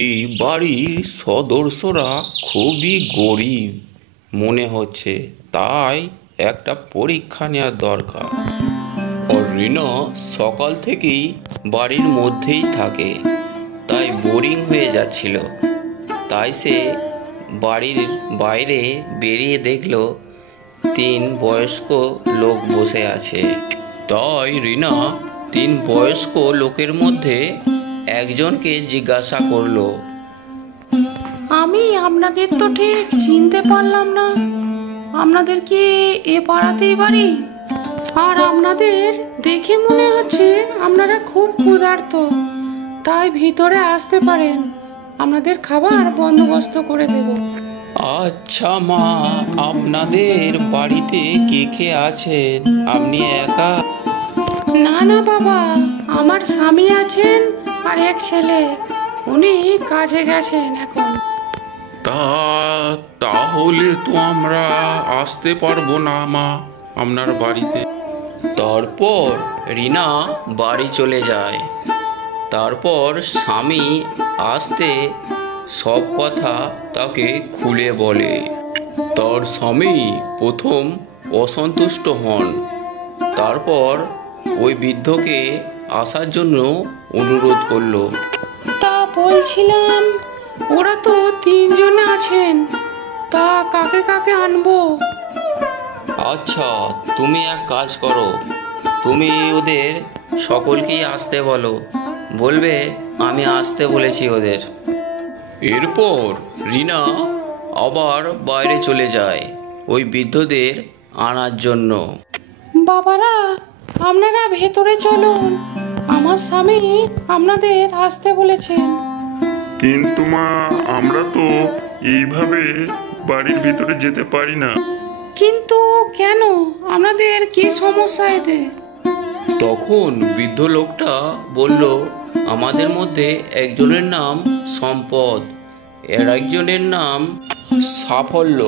এই বাড়ির সদস্যরা খুবই গরিব মনে হচ্ছে, তাই একটা পরীক্ষা নেওয়ার দরকার। আর রিনা সকাল থেকেই বাড়ির মধ্যেই থাকে, তাই বোরিং হয়ে যাচ্ছিল। তাই সে বাড়ির বাইরে বেরিয়ে দেখলো তিন বয়স্ক লোক বসে আছে। তাই রিনা তিন বয়স্ক লোকের মধ্যে একজনকে জিজ্ঞাসা করলো, আমি আপনাদের তো ঠিক চিনতে পারলাম না। আপনাদের কি এ পাড়াতেই বাড়ি? আর আপনাদের দেখে মনে হচ্ছে আপনারা খুব ক্ষুধার্ত, তাই ভিতরে আসতে পারেন, আপনাদের খাবার বন্দোবস্ত করে দেব। আচ্ছা মা, আপনাদের বাড়িতে কে কে আছেন? আপনি একা? না না বাবা, আমার স্বামী আছেন আর এক ছেলে, উনি কাজে গেছেন এখন। তাহলে তো আমরা আসতে পারবো না মা আপনার বাড়িতে। তারপর রিনা বাড়ি চলে যায়। তারপর স্বামী আসতে সব কথা তাকে খুলে বলে। তার স্বামী প্রথম অসন্তুষ্ট হন, তারপর ওই বৃদ্ধকে আসার জন্য অনুরোধ করলো। তা বলছিলাম, ওরা তো তিনজনে আছেন, তা কাকে কাকে আনবো? আচ্ছা, তুমি এক কাজ করো, তুমি ওদের সকলকেই আসতে বলো, বলবে আমি আসতে বলেছি ওদের। এরপর রিনা আবার বাইরে চলে যায় ওই বৃদ্ধদের আনার জন্য। বাবারা, আপনারা ভেতরে চলুন, আমার স্বামী আপনাদের আসতে বলেছেন। কিন্তু মা, আমরা তো এইভাবে বাড়ির ভিতরে যেতে পারি না। কিন্তু কেন, আপনাদের কি সমস্যা এতে? তখন বৃদ্ধ লোকটা বলল, আমাদের মধ্যে একজনের নাম সম্পদ, এর একজনের নাম সাফল্য,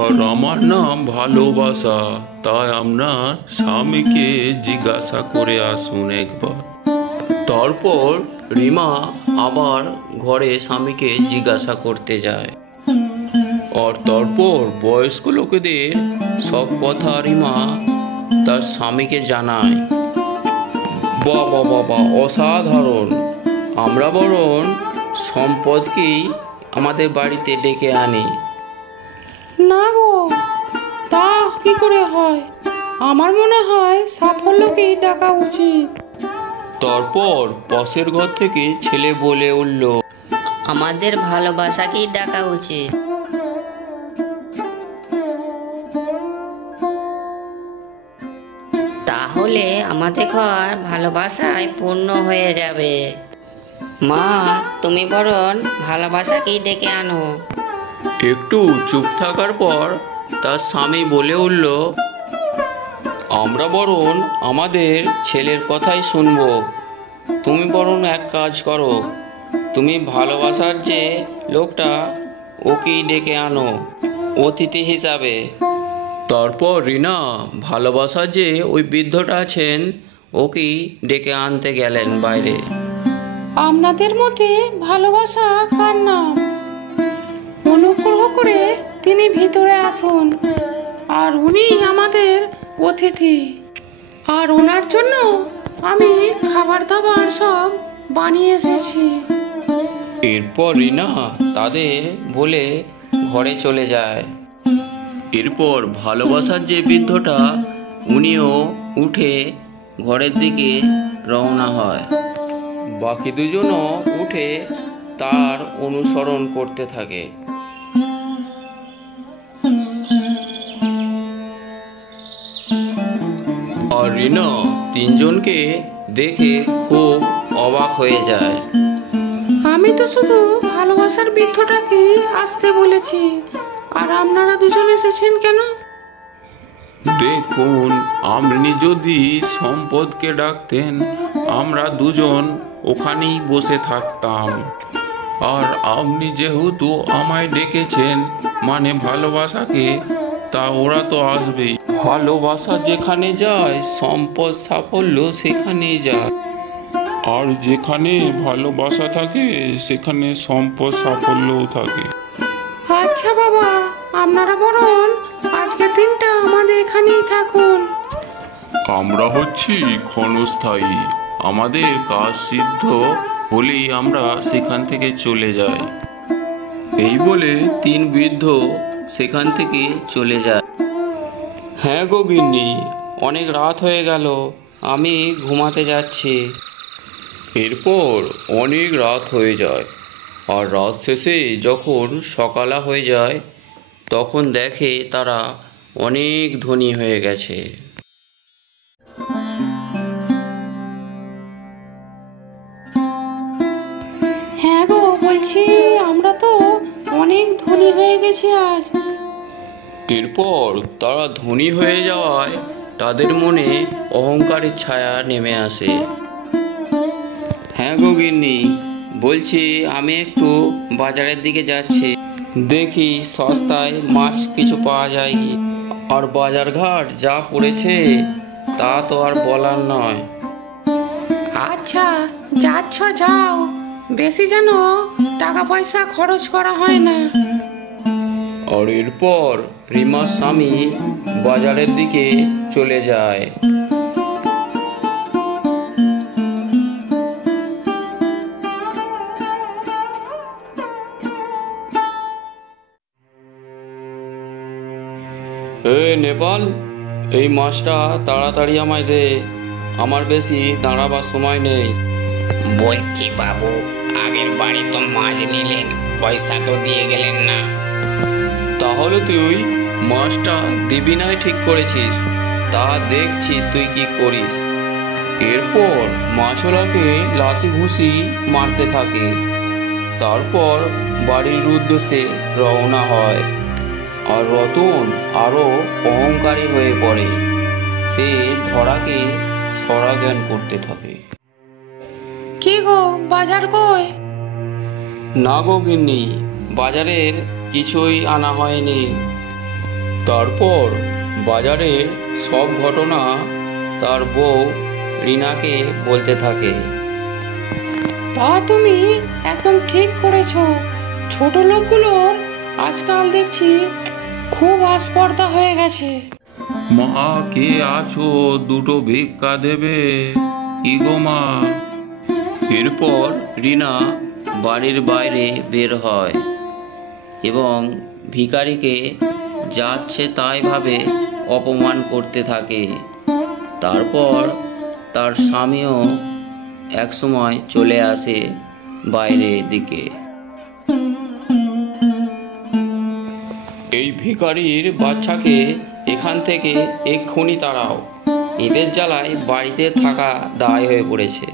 আর আমার নাম ভালোবাসা। তাই আপনার স্বামীকে জিজ্ঞাসা করে আসুন একবার। তারপর রিমা আবার ঘরে স্বামীকে জিজ্ঞাসা করতে যায়। আর তারপর বয়স্ক লোকেদের সব কথা রিমা তার স্বামীকে জানায়। বাবা বাবা, অসাধারণ! আমরা বরং সম্পদকেই আমাদের বাড়িতে ডেকে আনি। না গো, তা কি করে হয়? আমার মনে হয় সাফল্যকেই ডাকা উচিত। তারপর পাশের ঘর থেকে ছেলে বলে উঠল, আমাদের ভালোবাসাকেই ডাকা উচিত। তাহলে আমাদের ঘর ভালোবাসায় পূর্ণ হয়ে যাবে। মা, তুমি বরং ভালোবাসাকেই ডেকে আনো। একটু চুপ থাকার পর তার স্বামী বলে উঠল, আমরা বরং আমাদের ছেলের কথাই শুনবো। তুমি বরং এক কাজ করো, তুমি ভালোবাসার যে লোকটা ওকেই ডেকে আনো অতিথি হিসাবে। তারপর রিনা ভালোবাসার যে ওই বৃদ্ধটা আছেন ওকেই ডেকে আনতে গেলেন বাইরে। আপনাদের মধ্যে ভালোবাসা কার নাম? অনুগ্রহ করে তিনি ভিতরে আসুন, আর উনি আমাদের অতিথি, আর ওনার জন্য আমি খাবার দাবার সব বানিয়ে এসেছি। এরপর রিনা তাদের বলে ঘরে চলে যায়। এরপর ভালোবাসার যে বৃদ্ধটা উনিও উঠে ঘরের দিকে রওনা হয়। বাকি দুজনও উঠে তার অনুসরণ করতে থাকে। আর রিনা তিনজনকে দেখে খুব অবাক হয়ে যায়। আমি তো শুধু ভালোবাসার বৃদ্ধটাকে আসতে বলেছি, আর আপনারা দুজন এসেছেন কেন? দেখুন, আপনি যদি সম্পদকে ডাকতেন, আমরা দুজন ওখানেই বসে থাকতাম। আর আপনি যেহেতু আমায় ডেকেছেন, মানে ভালোবাসাকে, তা ওরা তো আসবেই। ভালোবাসা যেখানে যায় সম্পদ সাফল্য সেখানেই যায়। আর যেখানে ভালোবাসা থাকে সেখানে সম্পদ সাফল্যও থাকে। আচ্ছা বাবা, আপনারা বরং আজকের দিনটা আমাদের এখানেই থাকুন। আমরা হচ্ছি ক্ষণস্থায়ী, আমাদের কাজ সিদ্ধ হলেই আমরা সেখান থেকে চলে যাই। এই বলে তিন বৃদ্ধ সেখান থেকে চলে যায়। হ্যাঁ গো গিন্নি, অনেক রাত হয়ে গেল, আমি ঘুমাতে যাচ্ছি। এরপর অনেক রাত হয়ে যায়, আর রাত শেষে যখন সকালা হয়ে যায় তখন দেখে তারা অনেক ধনী হয়ে গেছে। হ্যাঁ গো, বলছি আমরা তো অনেক ধনী হয়ে গেছি আজ। এরপর তারা ধনী হয়ে যাওয়ায় তাদের মনে অহংকারের ছায়া নেমে আসে। হ্যাঁ গো গিন্নি, বলছি আমি একটু বাজারের দিকে যাচ্ছি, দেখি সস্তায় মাছ কিছু পাওয়া যায় কি। আর বাজারঘাট যা পড়েছে তা তো আর বলার নয়। আচ্ছা, যাচ্ছ যাও, বেশি যেন টাকা পয়সা খরচ করা হয় না। আর এরপর রিমার স্বামী বাজারের দিকে চলে যায়। নেপাল, এই মাছটা তাড়াতাড়ি আমায় দে, আমার বেশি দাঁড়াবার সময় নেই। বলছি বাবু, আগের বাড়ি তো মাছ নিলেন, পয়সা তো দিয়ে গেলেন না। তাহলে তুই মাছটা দিবি নাই ঠিক করেছিস, তা দেখছি তুই কি করিস। এরপর মাছওয়ালাকে লাথি ঘুষি মারতে থাকে, তারপর বাড়ির উদ্দেশ্যে রওনা হয়। আর রতন আরও অহংকারী হয়ে পড়ে, সে ধরাকে সরা জ্ঞান করতে থাকে। কি গো, বাজার কই? না গো গিন্নি, বাজারের কিছুই আনা হয়নি। তারপর বাজারের সব ঘটনা তার বউ রিনাকে বলতে থাকে। তা তুমি একদম ঠিক করেছো, ছোট লোকগুলোর আজকাল দেখছি খুব আস্পর্ধা হয়ে গেছে। মা, কে আছো? দুটো ভিক্ষা দেবে? কি গো মা? এরপর রিনা বাড়ির বাইরে বের হয় এবং ভিখারিকে যাচ্ছে তাই ভাবে অপমান করতে থাকে। তারপর তার স্বামীও একসময় চলে আসে বাইরের দিকে। এই ভিখারির বাচ্চাকে এখান থেকে এক্ষুনি তাড়াও, ঈদের জ্বালায় বাড়িতে থাকা দায় হয়ে পড়েছে।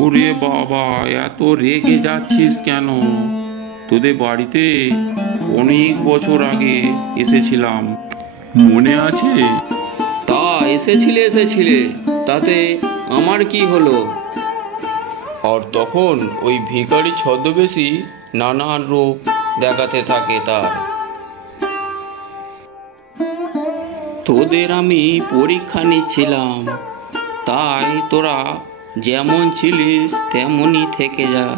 ওরে বাবা, এত রেগে যাচ্ছিস কেন? তোদের বাড়িতে অনেক বছর আগে এসেছিলাম, মনে আছে? তা এসেছিলে, তাতে আমার কি হলো? আর তখন ওই ভিখারি ছদ্মবেশী নানান রূপ দেখাতে থাকে তার। তোদের আমি পরীক্ষা নিচ্ছিলাম, তাই তোরা যেমন ছিলিস তেমনই থেকে যা।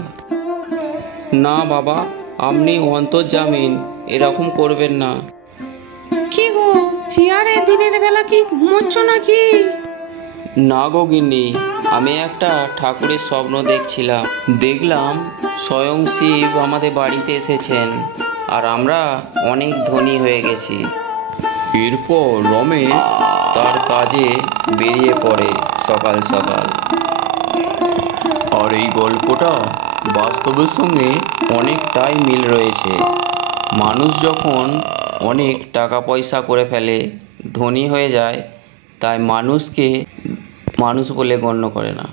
না বাবা, আপনি অন্তর্জামিন, এরকম করবেন না। কি গো, চেয়ারে দিনের বেলা কি ঘুমোচ্ছ নাকি? না গো গিন্নি, আমি একটা ঠাকুরের স্বপ্ন দেখছিলাম, দেখলাম স্বয়ং শিব আমাদের বাড়িতে এসেছেন আর আমরা অনেক ধনী হয়ে গেছি। এরপর রমেশ তার কাজে বেরিয়ে পড়ে সকাল সকাল। আর এই গল্পটা বাস্তবের সঙ্গে অনেকটাই মিল রয়েছে। মানুষ যখন অনেক টাকা পয়সা করে ফেলে, ধনী হয়ে যায়, তাই মানুষকে মানুষ বলে গণ্য করে না।